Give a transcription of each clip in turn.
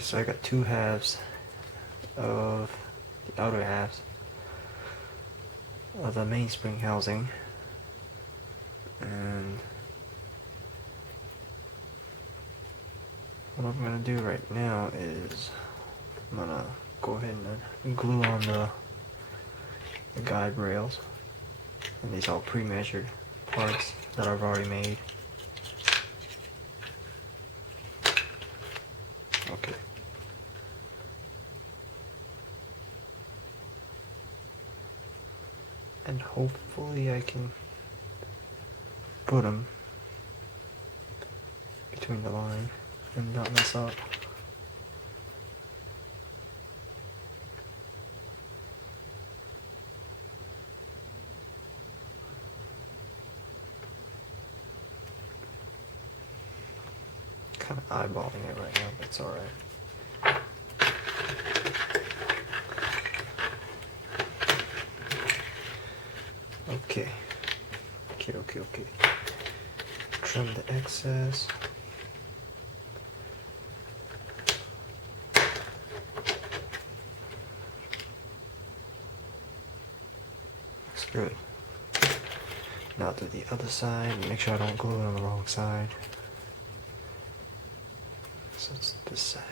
Alright, so I got two halves of the outer halves of the mainspring housing, and what I'm going to do right now is I'm going to go ahead and glue on the guide rails, and these are all pre-measured parts that I've already made. Okay. And hopefully I can put them between the line and not mess up. Kind of eyeballing it right now, but it's alright. Okay. Okay. Trim the excess. Looks good. Now do the other side. Make sure I don't glue it on the wrong side. So it's this side.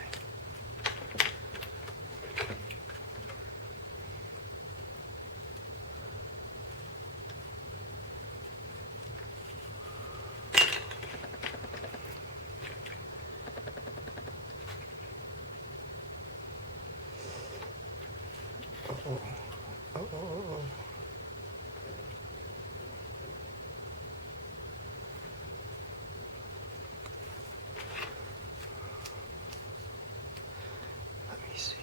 Oh. Let me see.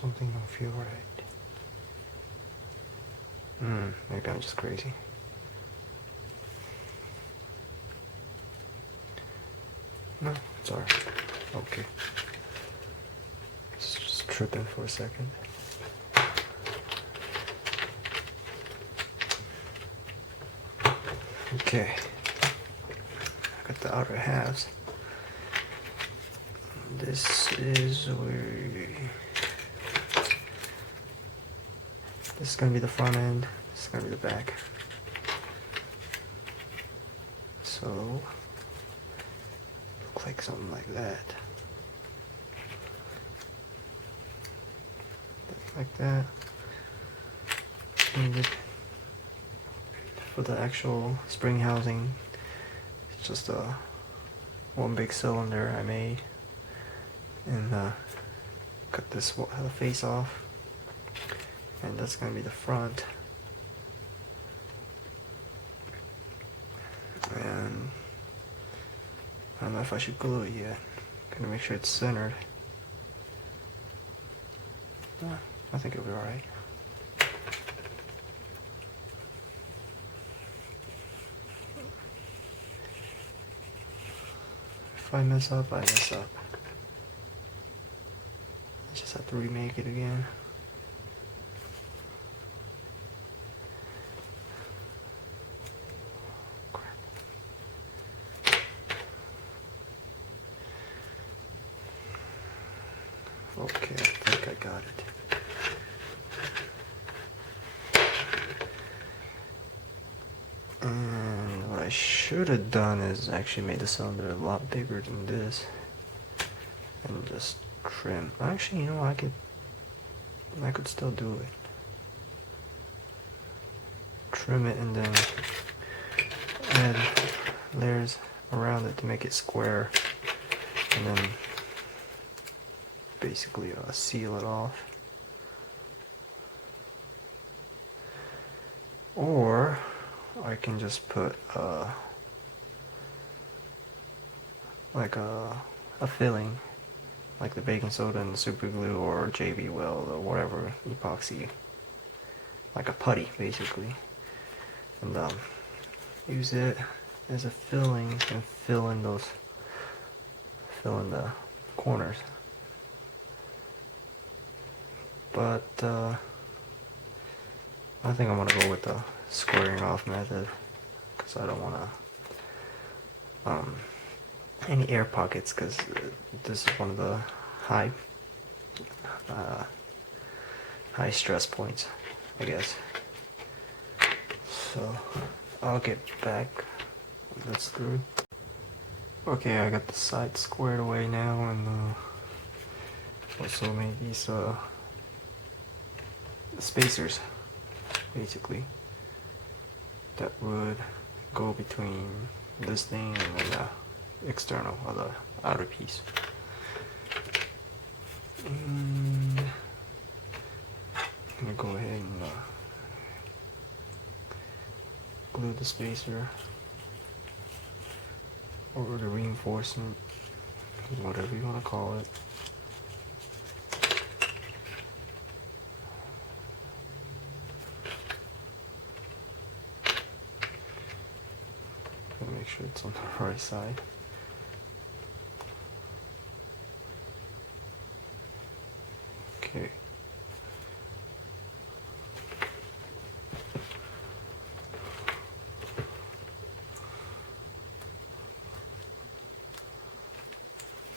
Something don't feel right. Maybe I'm just crazy. No, it's alright. Okay. It's just tripping for a second. Okay. I got the outer halves. This is where... This is going to be the front end, this is going to be the back. So, look like something like that. Like that. And for the actual spring housing, it's just a one big cylinder I made. And cut this face off. And that's going to be the front. And I don't know if I should glue it yet. I'm going to make sure it's centered. I think it'll be alright. If I mess up, I mess up. I just have to remake it again. Okay, I think I got it. And what I should have done is actually made the cylinder a lot bigger than this. And just trim. Actually, you know, I could still do it. Trim it and then add layers around it to make it square. And then basically seal it off. Or I can just put like a filling, like the baking soda and the super glue or JB Weld or whatever epoxy like a putty basically, and use it as a filling and fill in the corners. But I think I'm gonna go with the squaring off method because I don't want to any air pockets, because this is one of the high stress points, I guess. So I'll get back when that's through. Okay, I got the side squared away now, and also made these spacers, basically, that would go between this thing and then the external, or the outer piece. And I'm gonna go ahead and glue the spacer, or the reinforcement, whatever you want to call it. Gotta make sure it's on the right side. Okay.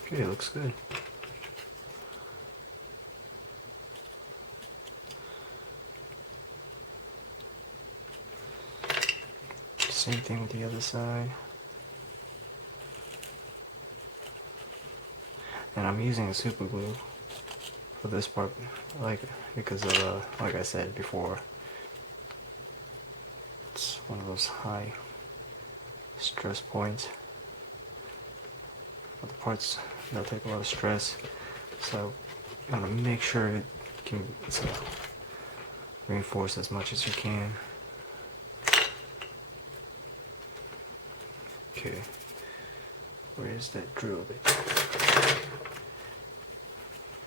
Okay, it looks good. Same thing with the other side. And I'm using super glue for this part, because of like I said before, it's one of those high stress points. But the parts that take a lot of stress, so you want to make sure it can reinforce as much as you can. Okay, where is that drill bit?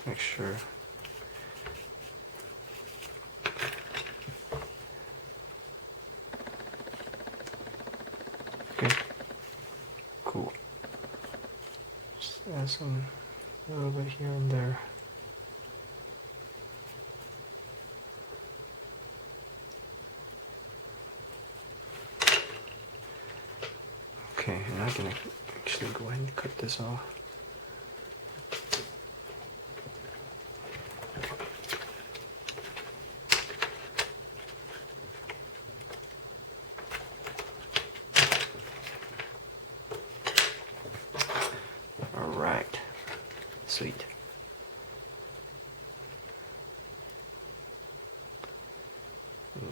Make sure. Okay, cool. Just add some, a little bit here and there. Okay, and I can actually go ahead and cut this off. Alright, sweet.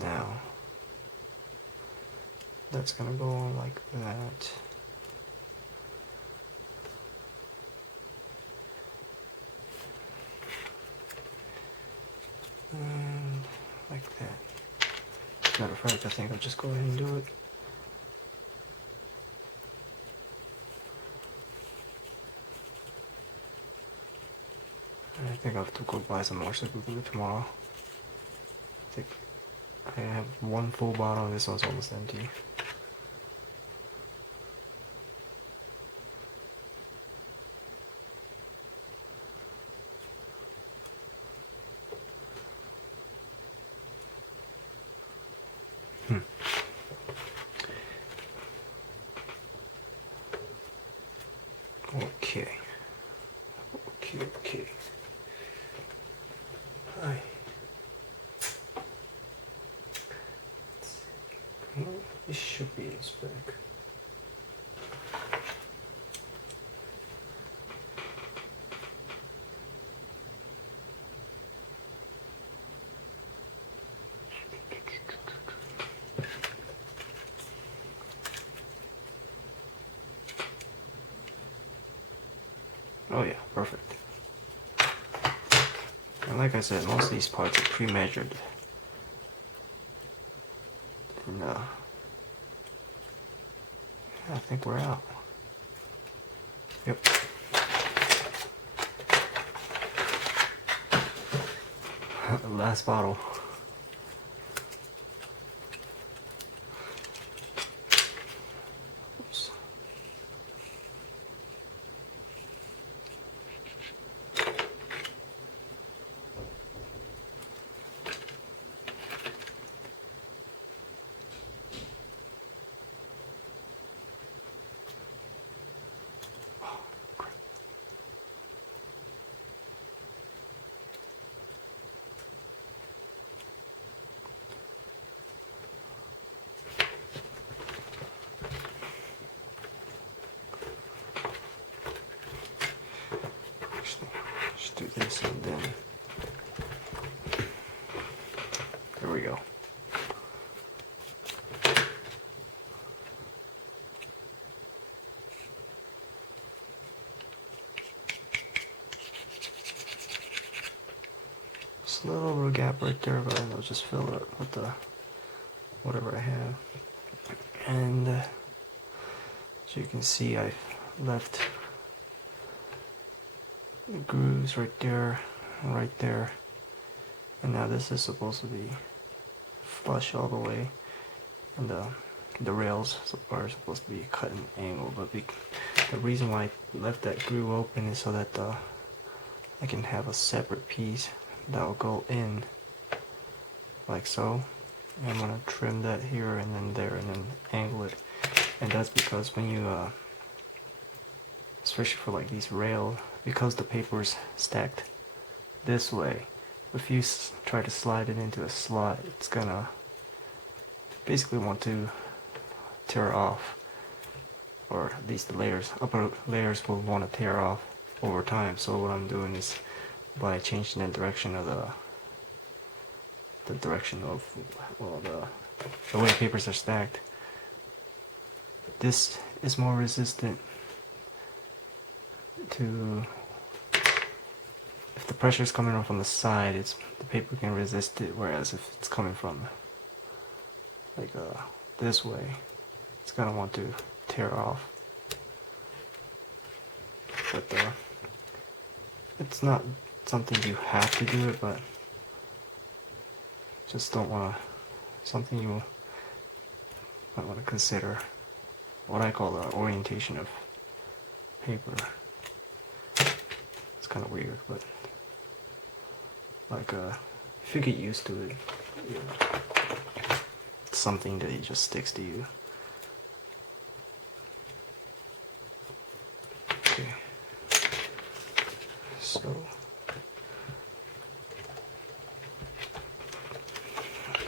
Now, that's gonna go on like that. And like that. Matter of fact, I think I'll just go ahead and do it. I think I'll have to go buy some more super glue tomorrow. I think I have one full bottle, this one's almost empty. Okay. Okay. Hi. This should be its back. Oh yeah, perfect. And like I said, most of these parts are pre-measured. And I think we're out. Yep. Last bottle. this, and then there we go. Just a little bit of gap right there, but I'll just fill it up with the whatever I have. And as you can see, I've left the grooves right there and right there. And now this is supposed to be flush all the way, and the rails are supposed to be cut at an angle. But the reason why I left that groove open is so that I can have a separate piece that will go in like so. And I'm gonna trim that here and then there and then angle it. And that's because when you especially for like these rails, because the paper is stacked this way, if you try to slide it into a slot, it's gonna basically want to tear off, or at least the upper layers will want to tear off over time. So what I'm doing is, by changing the direction of the way papers are stacked, this is more resistant to, if the pressure is coming from the side, the paper can resist it, whereas if it's coming from like this way, it's gonna want to tear off. But it's not something you have to do it, but just don't want to, something you might want to consider, what I call the orientation of paper. It's kind of weird, but like if you get used to it, it's something that just sticks to you. Okay, so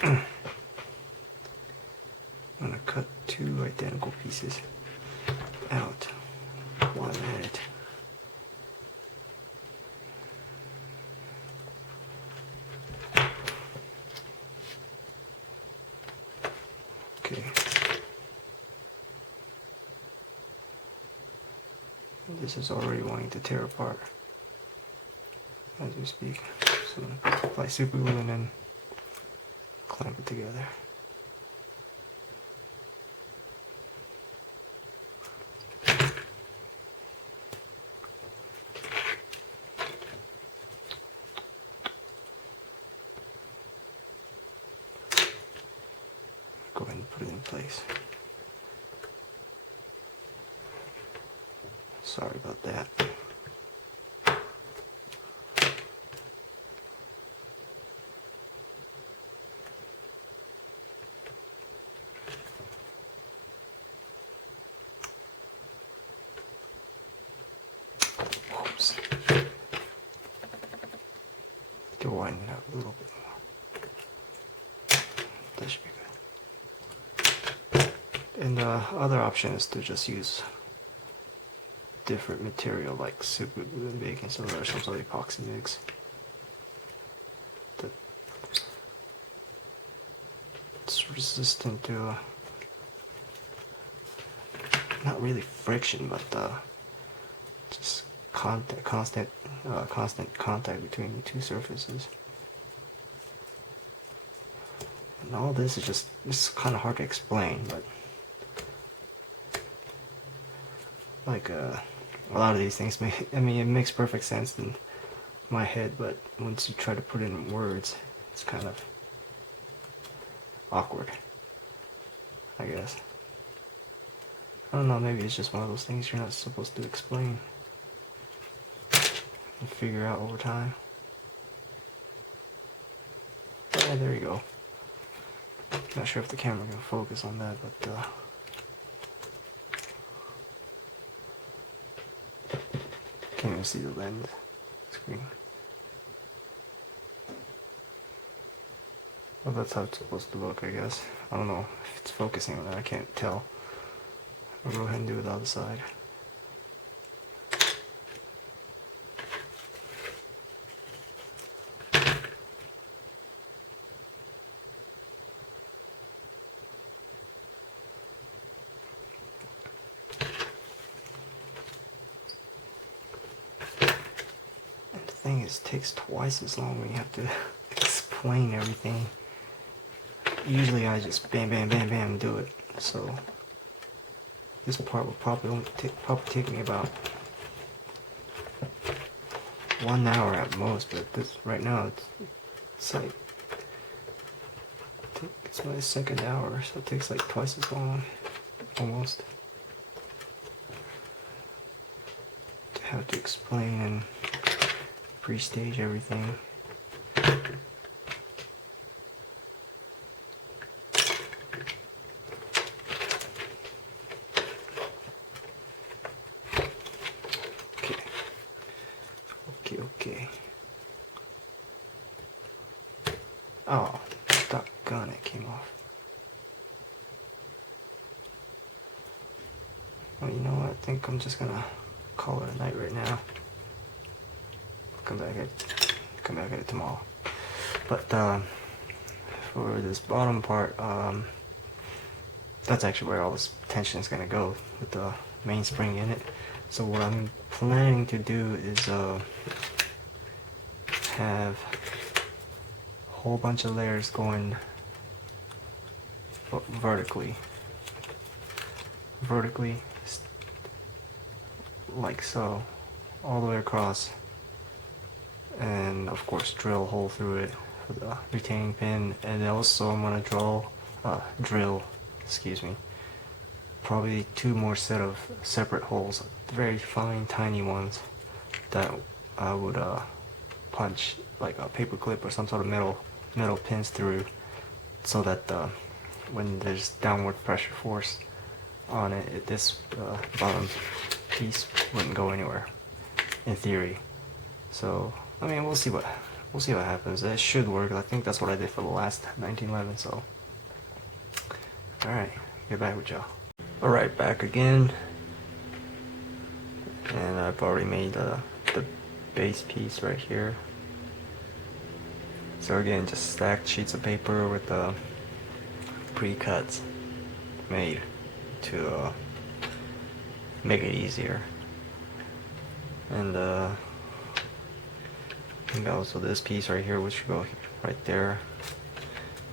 I'm gonna cut two identical pieces out while I'm at it. Okay. This is already wanting to tear apart as we speak. So I'm gonna apply super glue and then clamp it together. Go ahead and put it in place. Sorry about that. Whoops. To widen it out a little bit more. That should be good. And the other option is to just use different material like super glue and baking soda or some sort of epoxy mix. It's resistant to not really friction, but just constant contact between the two surfaces. And all this is just kind of hard to explain, but like a lot of these things it makes perfect sense in my head, but once you try to put it in words, it's kind of awkward, I guess. I don't know, maybe it's just one of those things you're not supposed to explain and figure out over time. Yeah, there you go. Not sure if the camera can focus on that, but can't even see the lens screen. Well, that's how it's supposed to look, I guess. I don't know if it's focusing on that, I can't tell. I'll go ahead and do it the other side. thing is, it takes twice as long when you have to explain everything. Usually I just bam, bam, bam, bam, do it. So this part will probably take me about 1 hour at most. But this right now it's like it's my second hour, so it takes like twice as long, almost, to have to explain and pre-stage everything. Okay. Oh, doggone, it came off. Well, you know what? I think I'm just gonna call it a night right now. Come back at it tomorrow. But for this bottom part, that's actually where all this tension is gonna go, with the mainspring in it. So what I'm planning to do is have a whole bunch of layers going vertically, like so, all the way across, and of course drill a hole through it for the retaining pin. And also I'm gonna drill, probably 2 more set of separate holes, very fine, tiny ones, that I would punch like a paper clip or some sort of metal pins through, so that when there's downward pressure force on it, this bottom piece wouldn't go anywhere, in theory. So I mean, we'll see what happens. It should work. I think that's what I did for the last 1911. So alright, get back with y'all. Alright, back again, and I've already made the base piece right here. So again, just stacked sheets of paper with the pre-cuts made to make it easier. And also this piece right here, which will go right there,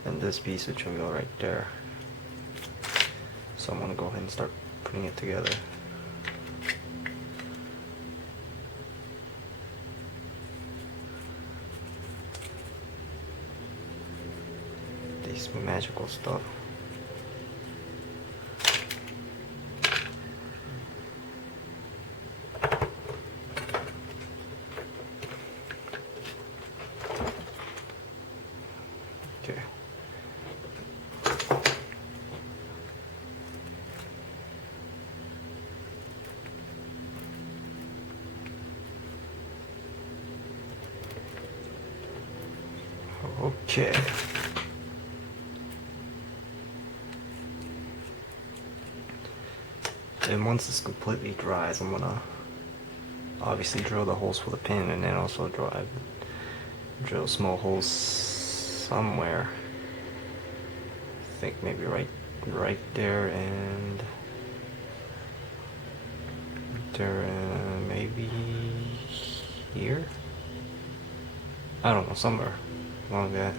and this piece which will go right there. So I'm gonna go ahead and start putting it together. This magical stuff. Okay. Okay. And once this completely dries, I'm gonna obviously drill the holes for the pin, and then also drill small holes somewhere. I think maybe right there and there, maybe here. I don't know, somewhere along that.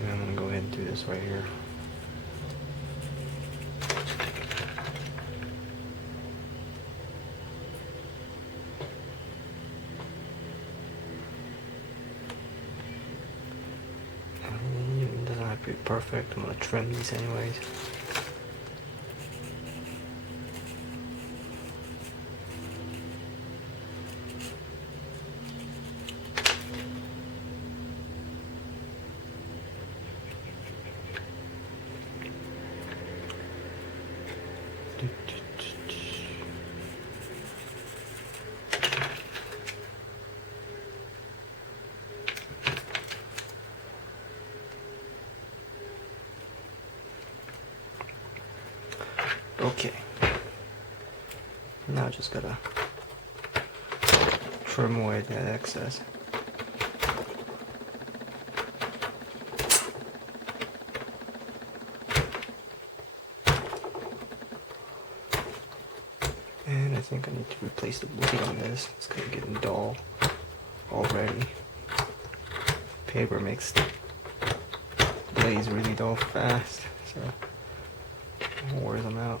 And I'm gonna go ahead and do this right here. It doesn't have to be perfect. I'm gonna trim these anyways. Okay, now just gotta trim away that excess. And I think I need to replace the blade on this. It's kind of getting dull already. Paper makes blades really dull fast, so it wears them out.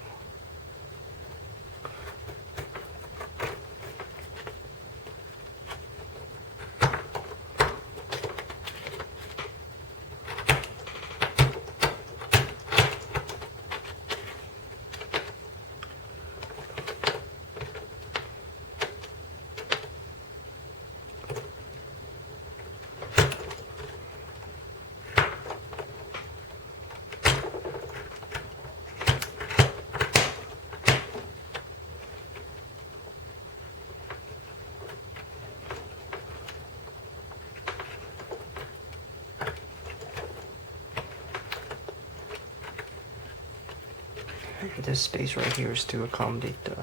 This space right here is to accommodate the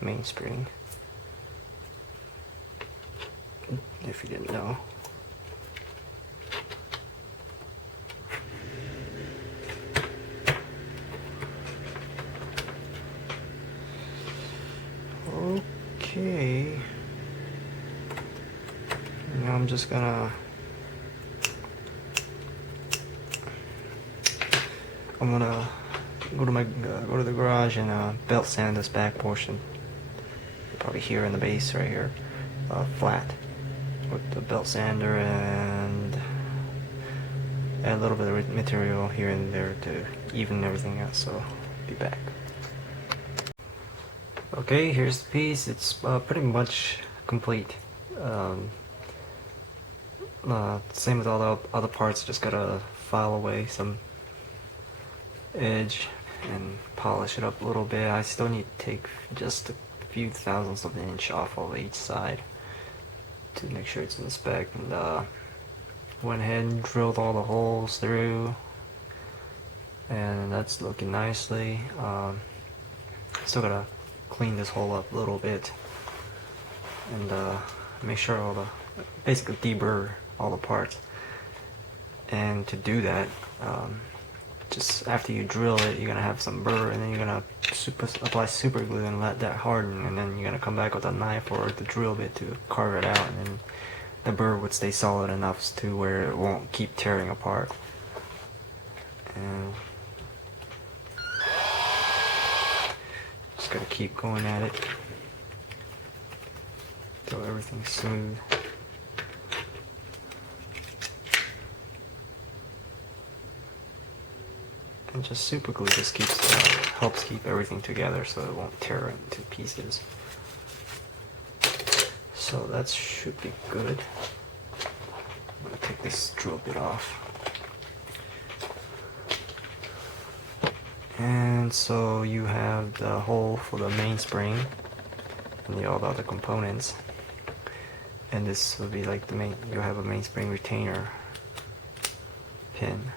mainspring, if you didn't know. Okay, now I'm just gonna go to the garage and belt sand this back portion. Probably here in the base right here, flat with the belt sander, and add a little bit of material here and there to even everything out. So be back. Okay, here's the piece. It's pretty much complete. Same with all the other parts. Just gotta file away some edge and polish it up a little bit. I still need to take just a few thousandths of an inch off of each side to make sure it's in spec, and went ahead and drilled all the holes through, and that's looking nicely. Still gotta clean this hole up a little bit and make sure all the, basically deburr all the parts. And to do that, just after you drill it, you're gonna have some burr, and then you're gonna apply super glue and let that harden, and then you're gonna come back with a knife or the drill bit to carve it out, and then the burr would stay solid enough to where it won't keep tearing apart. And just gotta keep going at it till everything's smooth. And just super glue just helps keep everything together so it won't tear into pieces. So that should be good. I'm gonna take this drill bit off. And so you have the hole for the mainspring and all the other components. And this will be like the main, you'll have a mainspring retainer pin.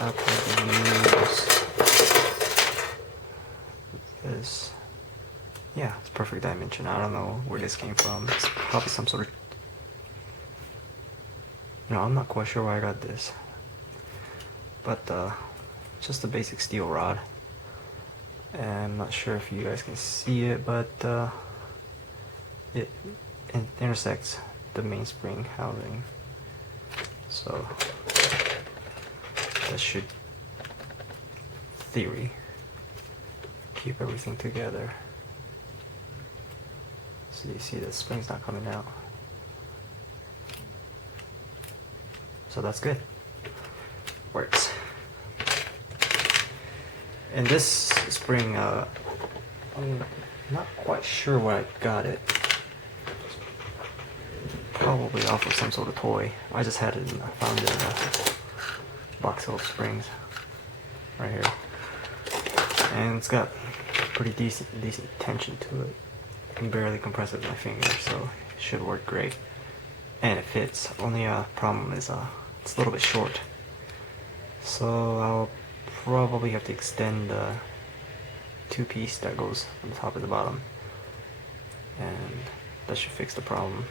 I probably use this. Yeah, it's perfect dimension. I don't know where this came from. It's probably some sort of... No, I'm not quite sure where I got this. But just a basic steel rod. And I'm not sure if you guys can see it, but it intersects the mainspring housing. So that should, theory, keep everything together. So you see the spring's not coming out. So that's good. Works. And this spring, I'm not quite sure where I got it. Probably off of some sort of toy. I just had it and I found it in a box full of springs right here. And it's got pretty decent tension to it. I can barely compress it with my finger, so it should work great. And it fits. Only problem is it's a little bit short. So I'll probably have to extend the two-piece that goes on the top and the bottom. And that should fix the problem.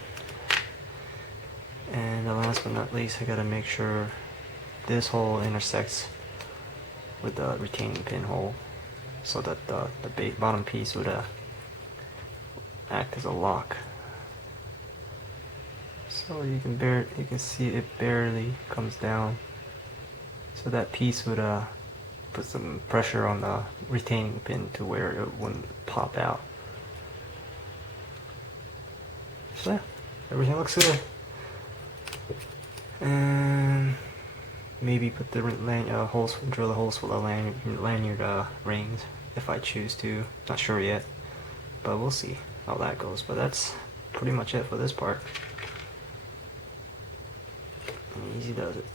And last but not least, I gotta make sure this hole intersects with the retaining pin hole. so that the bottom piece would act as a lock. So you can see it barely comes down. So that piece would put some pressure on the retaining pin to where it wouldn't pop out. So yeah, everything looks good. And maybe put the holes, drill the holes for the lanyard rings if I choose to. Not sure yet, but we'll see how that goes. But that's pretty much it for this part. And easy does it.